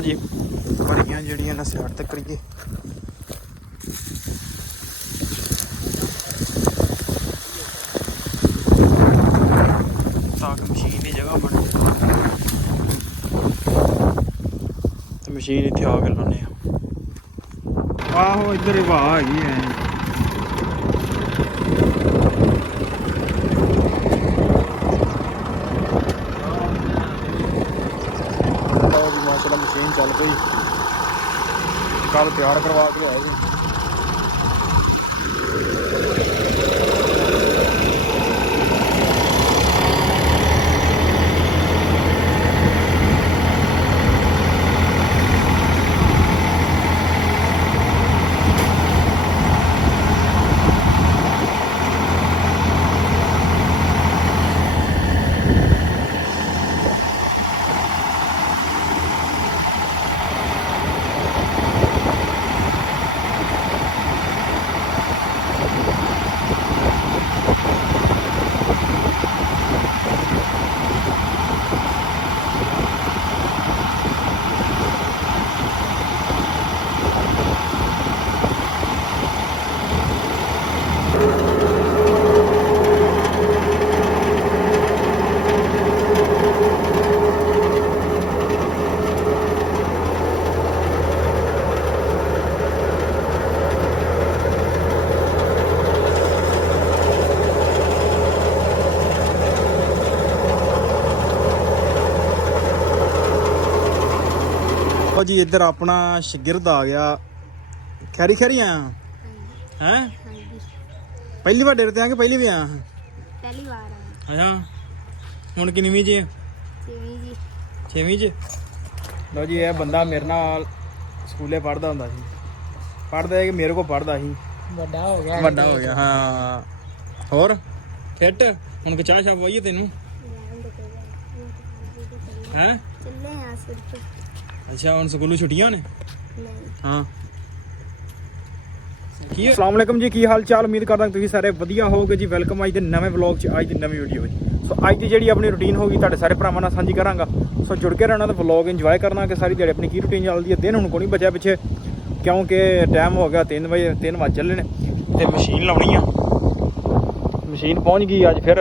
जी भरियां जड़ियां ना साइड तक करिए। ताकि मशीन की जगह बने तो मशीन इत्थे आके लाने। आहो इधर वाह हैगी है। माशाल्लाह मशीन चल गई, कल तैयार करवा के आएगी। जी इधर अपना शगिरद आ गया। खैरी खैरी आया हैं? पहली बार डेरे ते आके पहली भी आया? पहली बार अच्छा हुण किन्नवीं च? छेवीं च। लो जी यह बंदा मेरे नाल स्कूले पढ़दा हुंदा सी, पढ़दा कि मेरे को पढ़दा सी, बड़ा हो गया। हाँ। होर फिट हुण चाह शाह पवाइए तेनू हैं? अच्छा हुण स्कूलों छुट्टियां ने? हाँ। अस्सलाम वालेकुम जी, की हाल चाल? उम्मीद करदा तुसीं सारे वधिया होगे जी। वेलकम अज दे नवें व्लॉग च, अज दी नवीं वीडियो च। सो अज दी जिहड़ी अपनी रूटीन होगी तुहाडे सारे भरावां नाल सांझी करांगा। सो जुड़ के रहना तो व्लॉग इंजॉय करना कि सारी दिहाड़ी अपनी की रूटीन चलदी है। दिन हुण कोई नहीं बचा पिछे क्योंकि टाइम हो गया 3 बजे, 3 बज चले ने ते मशीन लाउणी आ। मशीन पहुँच गई अज, फिर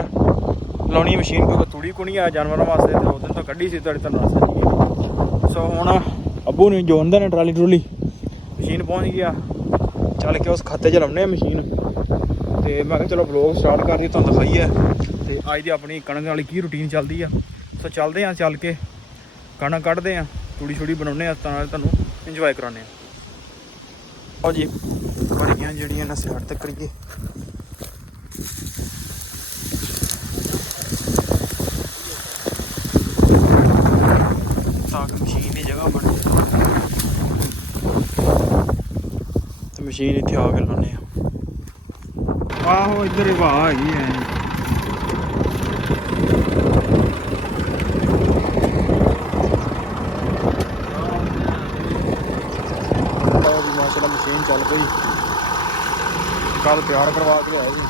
लाउणी मशीन क्योंकि तूड़ी को नहीं आ जानवरों वास्ते, तो उस दिन तो कड्ढी सी तुहाडे तक दस दी। सो हुण अब्बू ने जो आंदा ने ट्राली ट्रूली मशीन पहुँच गया, चल के उस खाते च लाने मशीन। तो मैं कहा चलो व्लॉग स्टार्ट कर दी तुहानूं दिखाइए तो अज दी अपनी कणक वाली की रूटीन चलती है। सो चलते हैं, चल के कणक कढ़ते हैं, तूड़ी छुड़ी बनाने तुहानूं इंजॉय कराने। आओ जी भरियां जड़ियां ना साइड तक करिए। ताकि मशीन की जगह बने तो मशीन इत्थे आके लाने। आहो इधर वाह हैगी है। माशाल्लाह मशीन चल गई, कल तैयार करवा के आएगी।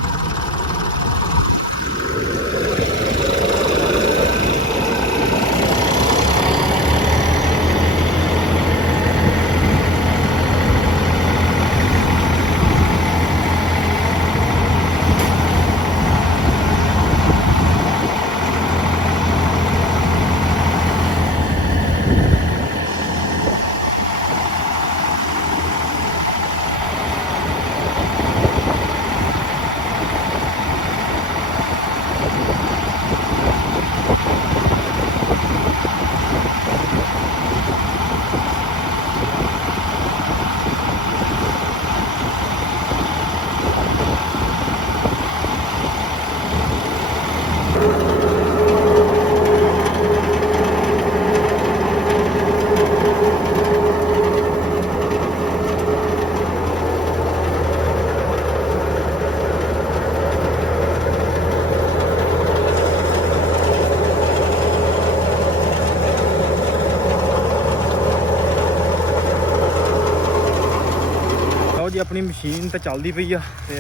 जी अपनी मशीन तो चलती पई आ ते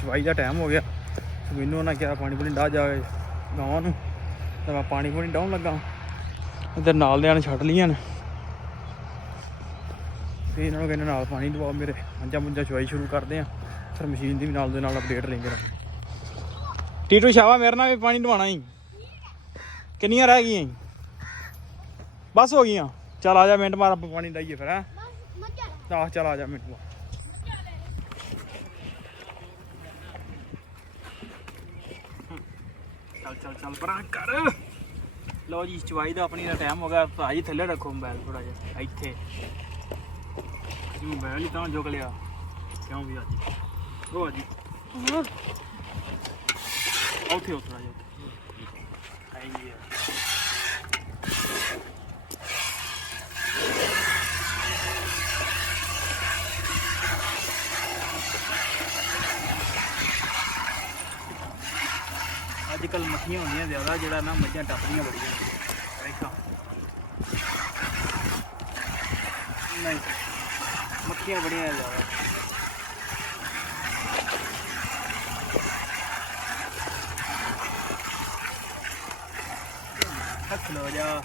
चवाई का टाइम हो गया। मैनू उन्हें क्या पानी पूनी डाह जा गाँव में, तो मैं पानी पूनी डाउन लगा। इधर नाल दे छड्ड लियां ने ਫਿਰ ਇਹਨਾਂ ਨੂੰ ਕਹਿੰਦੇ ਨਾਲ ਪਾਣੀ ਦਵਾਓ ਮੇਰੇ। ਮੰਝਾਂ ਮੁੰਝਾਂ ਚਵਾਈ ਸ਼ੁਰੂ ਕਰਦੇ ਆ, ਫਿਰ ਮਸ਼ੀਨ ਦੀ ਵੀ ਨਾਲ ਦੇ ਨਾਲ ਅਪਡੇਟ ਲੈਂਦੇ ਰਹਿੰਦੇ। ਟੀਟੂ ਸ਼ਾਵਾ ਮੇਰੇ ਨਾਲ ਵੀ ਪਾਣੀ ਦਵਾਉਣਾ ਹੀ। ਕਿੰਨੀਆਂ ਰਹਿ ਗਈਆਂ? ਬਸ ਹੋ ਗਈਆਂ। ਚੱਲ ਆ ਜਾ ਮਿੰਟ ਮਾਰ ਆਪਾਂ ਪਾਣੀ ਲਾਈਏ ਫਿਰ। ਹੈਂ ਆਹ ਚੱਲ ਆ ਜਾ ਮਿੰਟ ਮਾਰ। ਚੱਲ ਚੱਲ ਚੱਲ ਪਰਾਂ ਕਰ। ਲਓ ਜੀ ਚਵਾਈ ਦਾ ਆਪਣੀ ਦਾ ਟਾਈਮ ਹੋ ਗਿਆ। ਭਾਜੀ ਥੱਲੇ ਰੱਖੋ ਮੋਬਾਈਲ ਥੋੜਾ ਜਿਹਾ ਇੱਥੇ। ਮੋਬਾਈਲ ਹੀ ਤਾਂ ਚੁੱਕ ਲਿਆ ਕਿਉਂ ਵੀ ਅੱਜ ਉਹ ਅੱਜ ਉੱਥੇ ਉਤਰਾ ਜਾ ਆਈ ਹੈ। ਅੱਜ ਕੱਲ੍ਹ ਮੱਖੀਆਂ ਹੁੰਦੀਆਂ ਜ਼ਿਆਦਾ, ਜਿਹੜਾ ਨਾ ਮੱਝਾਂ ਟੱਪਦੀਆਂ ਬੜੀਆਂ ਵੇਖਾਂ ਨਹੀਂ ਮੱਖੀਆਂ ਬੜੀਆਂ ਜ਼ਿਆਦਾ। ਹੱਥ ਲੋ ਜਾ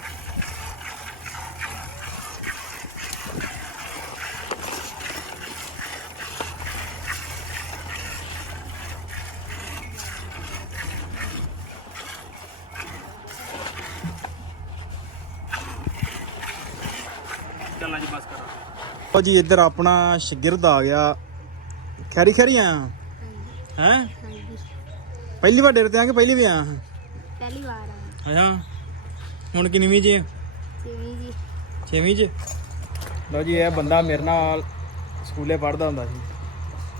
ਚੱਲਾਂ ਜੀ ਬਸ ਕਰੋ। ਉਹ ਜੀ ਇੱਧਰ ਆਪਣਾ ਸ਼ਾਗਿਰਦ ਆ ਗਿਆ। ਖੈਰੀ ਖੈਰੀ ਆਇਆ ਹੈ? ਹਾਂਜੀ ਪਹਿਲੀ ਵਾਰ ਡੇਰੇ ਤੇ ਆ ਕੇ ਪਹਿਲੀ ਵੀ ਆਇਆ? ਪਹਿਲੀ ਵਾਰ ਆਇਆ। ਅੱਛਾ ਹੁਣ ਕਿੰਨਵੀਂ 'ਚ ਆ? 6ਵੀਂ ਜੀ। 6ਵੀਂ 'ਚ। ਲਓ ਜੀ ਇਹ ਬੰਦਾ ਮੇਰੇ ਨਾਲ ਸਕੂਲੇ ਪੜ੍ਹਦਾ ਹੁੰਦਾ ਸੀ।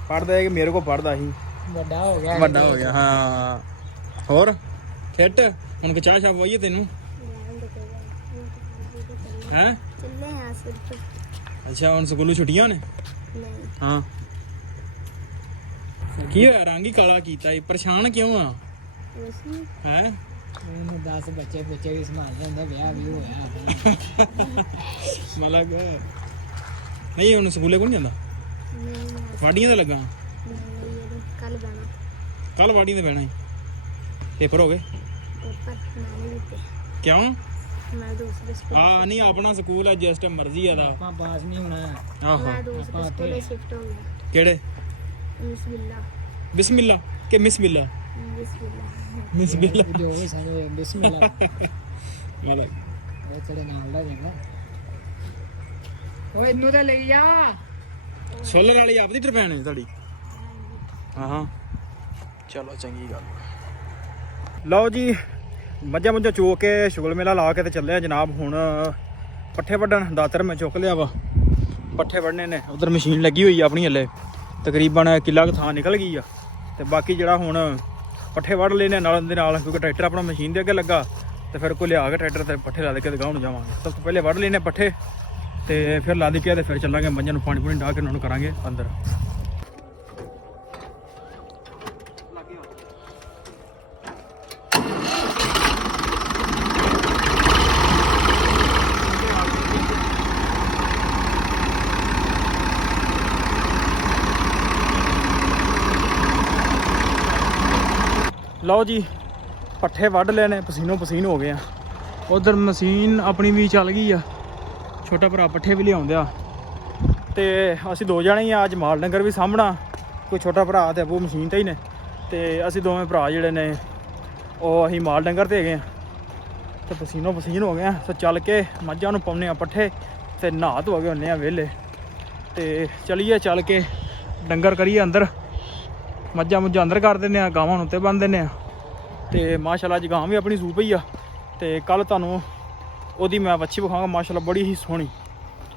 ਪੜ੍ਹਦਾ ਹੈ ਕਿ ਮੇਰੇ ਕੋਲ ਪੜ੍ਹਦਾ ਸੀ। ਵੱਡਾ ਹੋ ਗਿਆ। ਵੱਡਾ ਹੋ ਗਿਆ ਹਾਂ। ਹੋਰ ਫਿੱਟ ਹੁਣ ਕਿ ਚਾਹ ਛਾਪ ਵਾਈਏ ਤੈਨੂੰ ਹੈ? ਚੱਲੇ ਆ ਸਿਰਫ। ਅੱਛਾ ਹੁਣ ਸਕੂਲੋਂ ਛੁੱਟੀਆਂ ਨੇ? ਨਹੀਂ ਹਾਂ ਕੀ ਹੋਇਆ? ਰੰਗ ਹੀ ਕਾਲਾ ਕੀਤਾ ਈ। ਪਰੇਸ਼ਾਨ ਕਿਉਂ ਆ? ਕੁਛ ਨਹੀਂ। ਹੈ ਮੈਨੂੰ 10 ਬੱਚੇ ਵੀ ਸੰਭਾਲਣੇ ਹੁੰਦੇ, ਵਿਆਹ ਵੀ ਹੋਇਆ। ਮਲਕ ਨਹੀਂ ਹੁਣ ਸਕੂਲੇ ਕੋਲ ਨਹੀਂ ਜਾਂਦਾ? ਨਹੀਂ ਵਾਡੀਆਂ ਦਾ ਲੱਗਾ? ਕੱਲ ਜਾਣਾ। ਕੱਲ ਵਾਡੀਆਂ ਤੇ ਬਹਿਣਾ ਸੀ। ਪੇਪਰ ਹੋ ਗਏ? ਪੇਪਰ ਨਹੀਂ ਦਿੱਤੇ। ਕਿਉਂ? ਮੈਂ ਦੂਸਰੇ ਸਕੂਲ। ਹਾਂ ਨਹੀਂ ਆਪਣਾ ਸਕੂਲ ਹੈ ਜਿਸ ਟਾਈਮ ਮਰਜ਼ੀ ਆ ਦਾ। ਆਪਾਂ ਪਾਸ ਨਹੀਂ ਹੋਣਾ। ਆਹੋ ਮੈਂ ਦੂਸਰੇ ਸਕੂਲ ਸ਼ਿਫਟ ਹੋ ਗਿਆ। ਕਿਹੜੇ? ਬਿਸਮਿਲ੍ਲਾ। ਬਿਸਮਿਲ੍ਲਾ ਕਿ ਮਿਸਮਿਲ੍ਲਾ? ਬਿਸਮਿਲ੍ਲਾ। ਮਿਸਮਿਲ੍ਲਾ ਜੋ ਵੀ ਸਾਨੂੰ ਬਿਸਮਿਲ੍ਲਾ ਮਲਕ ਉਹ ਤੇਰੇ ਨਾਲ ਦਾ ਜਾਂਦਾ। ਓਏ ਇਹਨੂੰ ਤਾਂ ਲਈ ਜਾ। ਸੋਲਰ ਵਾਲੀ ਆਪਦੀ ਟਰਪੈਨ ਹੈ ਤੁਹਾਡੀ? ਹਾਂ ਚਲੋ ਚੰਗੀ ਗੱਲ। ਲਓ ਜੀ ਮੱਝਾਂ ਮੁੱਝਾਂ ਚੋ ਕੇ ਸ਼ੁਗਲ ਮੇਲਾ ਲਾ ਕੇ ਤੇ ਚੱਲੇ ਆ ਜਨਾਬ। ਹੁਣ ਪੱਠੇ ਵੱਢਣ ਦਾਤਰ ਮੈਂ ਚੁੱਕ ਲਿਆ ਵਾ। ਪੱਠੇ ਵੱਢਣੇ ਨੇ। ਉਧਰ ਮਸ਼ੀਨ ਲੱਗੀ ਹੋਈ ਆ ਆਪਣੀ ਹਲੇ ਤਕਰੀਬਨ ਕਿੱਲਾ ਕੁ ਥਾਂ ਨਿਕਲ ਗਈ ਆ। ਤੇ ਬਾਕੀ ਜਿਹੜਾ ਹੁਣ ਪੱਠੇ ਵੱਢ ਲੈਣੇ ਨਾਲ ਦੇ ਨਾਲ, ਕਿਉਂਕਿ ਟਰੈਕਟਰ ਆਪਣਾ ਮਸ਼ੀਨ ਦੇ ਅੱਗੇ ਲੱਗਾ ਤੇ ਫਿਰ ਕੋਈ ਲਿਆ ਕੇ ਟਰੈਕਟਰ ਤੇ ਪੱਠੇ ਲਾ ਦੇ ਕੇ ਗਾਉਂ ਨੂੰ ਜਾਵਾਂਗੇ। ਸਭ ਤੋਂ ਪਹਿਲੇ ਵੱਢ ਲੈਣੇ ਪੱਠੇ ਤੇ ਫਿਰ ਲਾ ਦੇ ਕੇ ਤੇ ਫਿਰ ਚੱਲਾਂਗੇ ਮੱਝਾਂ ਨੂੰ ਪਾਣੀ ਪੂਣੀ ਡਾਹ ਕੇ ਉਹਨਾਂ ਨੂੰ ਕਰਾਂਗੇ ਅੰਦਰ। ਲਓ ਜੀ ਪੱਠੇ ਵੱਢ ਲਏ ਨੇ, ਪਸੀਨੋ ਪਸੀਨ ਹੋ ਗਏ ਆ। ਉਧਰ ਮਸ਼ੀਨ ਆਪਣੀ ਵੀ ਚੱਲ ਗਈ ਆ। ਛੋਟਾ ਭਰਾ ਪੱਠੇ ਵੀ ਲਿਆਉਂਦਿਆ ਤੇ ਅਸੀਂ ਦੋ ਜਣੇ ਹੀ ਆ। ਅੱਜ ਮਾਲ ਡੰਗਰ ਵੀ ਸਾਹਮਣਾ, ਕੋਈ ਛੋਟਾ ਭਰਾ ਤੇ ਉਹ ਮਸ਼ੀਨ ਤੇ ਹੀ ਨੇ ਤੇ ਅਸੀਂ ਦੋਵੇਂ ਭਰਾ ਜਿਹੜੇ ਨੇ ਉਹ ਅਸੀਂ ਮਾਲ ਡੰਗਰ ਤੇ ਹੈਗੇ ਆ। ਤੇ ਪਸੀਨੋ ਪਸੀਨ ਹੋ ਗਏ ਆ। ਸੋ ਚੱਲ ਕੇ ਮੱਝਾਂ ਨੂੰ ਪਾਉਂਦੇ ਆ ਪੱਠੇ ਤੇ ਨਹਾ ਧੋ ਕੇ ਹੁੰਦੇ ਆ ਵਿਹਲੇ। ਤੇ ਚਲੀਏ ਚੱਲ ਕੇ ਡੰਗਰ ਕਰੀਏ ਅੰਦਰ, ਮੱਝਾਂ ਮੁੱਝਾਂ ਅੰਦਰ ਕਰ ਦਿੰਦੇ ਆ, ਗਾਵਾਂ ਨੂੰ ਉੱਤੇ ਬੰਨ ਦਿੰਦੇ ਆ। ਤੇ ਮਾਸ਼ਾਅੱਲਾ ਅੱਜ ਗਾਂ ਵੀ ਆਪਣੀ ਸੂ ਪਈ ਆ। ਤੇ ਕੱਲ ਤੁਹਾਨੂੰ ਉਹਦੀ ਮੈਂ ਵੱਛੀ ਵਿਖਾਵਾਂਗਾ, ਮਾਸ਼ਾਅੱਲਾ ਬੜੀ ਹੀ ਸੋਹਣੀ।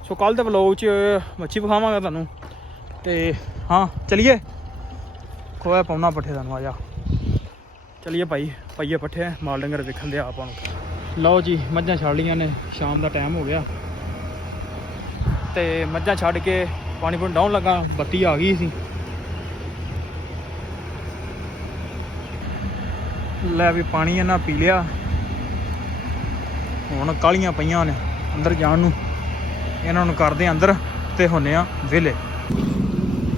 ਸੋ ਕੱਲ ਦੇ ਵਲੋਗ 'ਚ ਵੱਛੀ ਵਿਖਾਵਾਂਗਾ ਤੁਹਾਨੂੰ। ਤੇ ਹਾਂ ਚਲੀਏ ਖੋਇਆ ਪਾਉਣਾ ਪੱਠੇ ਤੁਹਾਨੂੰ। ਆ ਜਾ ਚਲੀਏ ਭਾਈ ਪਾਈਏ ਪੱਠੇ, ਮਾਲ ਡੰਗਰ ਵੇਖਣ ਦੇ ਆਪਾਂ ਨੂੰ। ਲਓ ਜੀ ਮੱਝਾਂ ਛੱਡ ਲਈਆਂ ਨੇ, ਸ਼ਾਮ ਦਾ ਟਾਈਮ ਹੋ ਗਿਆ ਤੇ ਮੱਝਾਂ ਛੱਡ ਕੇ ਪਾਣੀ ਪੂਣੀ ਡਾਉਣ ਲੱਗਾ। ਬੱਤੀ ਆ ਗਈ ਸੀ। ਲੈ ਵੀ ਪਾਣੀ ਇਹਨਾਂ ਪੀ ਲਿਆ। ਹੁਣ ਕਾਲੀਆਂ ਪਈਆਂ ਨੇ ਅੰਦਰ ਜਾਣ ਨੂੰ। ਇਹਨਾਂ ਨੂੰ ਕਰਦੇ ਆ ਅੰਦਰ ਤੇ ਹੁੰਨੇ ਆ ਵਿਹਲੇ।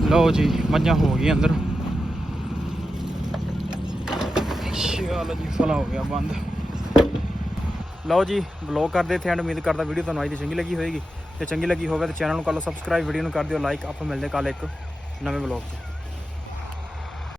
ਲਓ ਜੀ ਮੱਝਾਂ ਹੋ ਗਈਆਂ ਅੰਦਰ। ਚਲੋ ਜੀ ਫਲਾ ਹੋ ਗਿਆ ਬੰਦ। ਲਓ ਜੀ ਵਲੌਗ ਕਰਦੇ ਥੇ ਐਂਡ। ਉਮੀਦ ਕਰਦਾ ਵੀਡੀਓ ਤੁਹਾਨੂੰ ਅੱਜ ਦੀ ਚੰਗੀ ਲੱਗੀ ਹੋਏਗੀ। ਤੇ ਚੰਗੀ ਲੱਗੀ ਹੋਵੇ ਤਾਂ ਚੈਨਲ ਨੂੰ ਕਰ ਲਓ ਸਬਸਕ੍ਰਾਈਬ, ਵੀਡੀਓ ਨੂੰ ਕਰ ਦਿਓ ਲਾਈਕ। ਆਪਾਂ ਮਿਲਦੇ ਕੱਲ੍ਹ ਇੱਕ ਨਵੇਂ ਵਲੌਗ 'ਚ।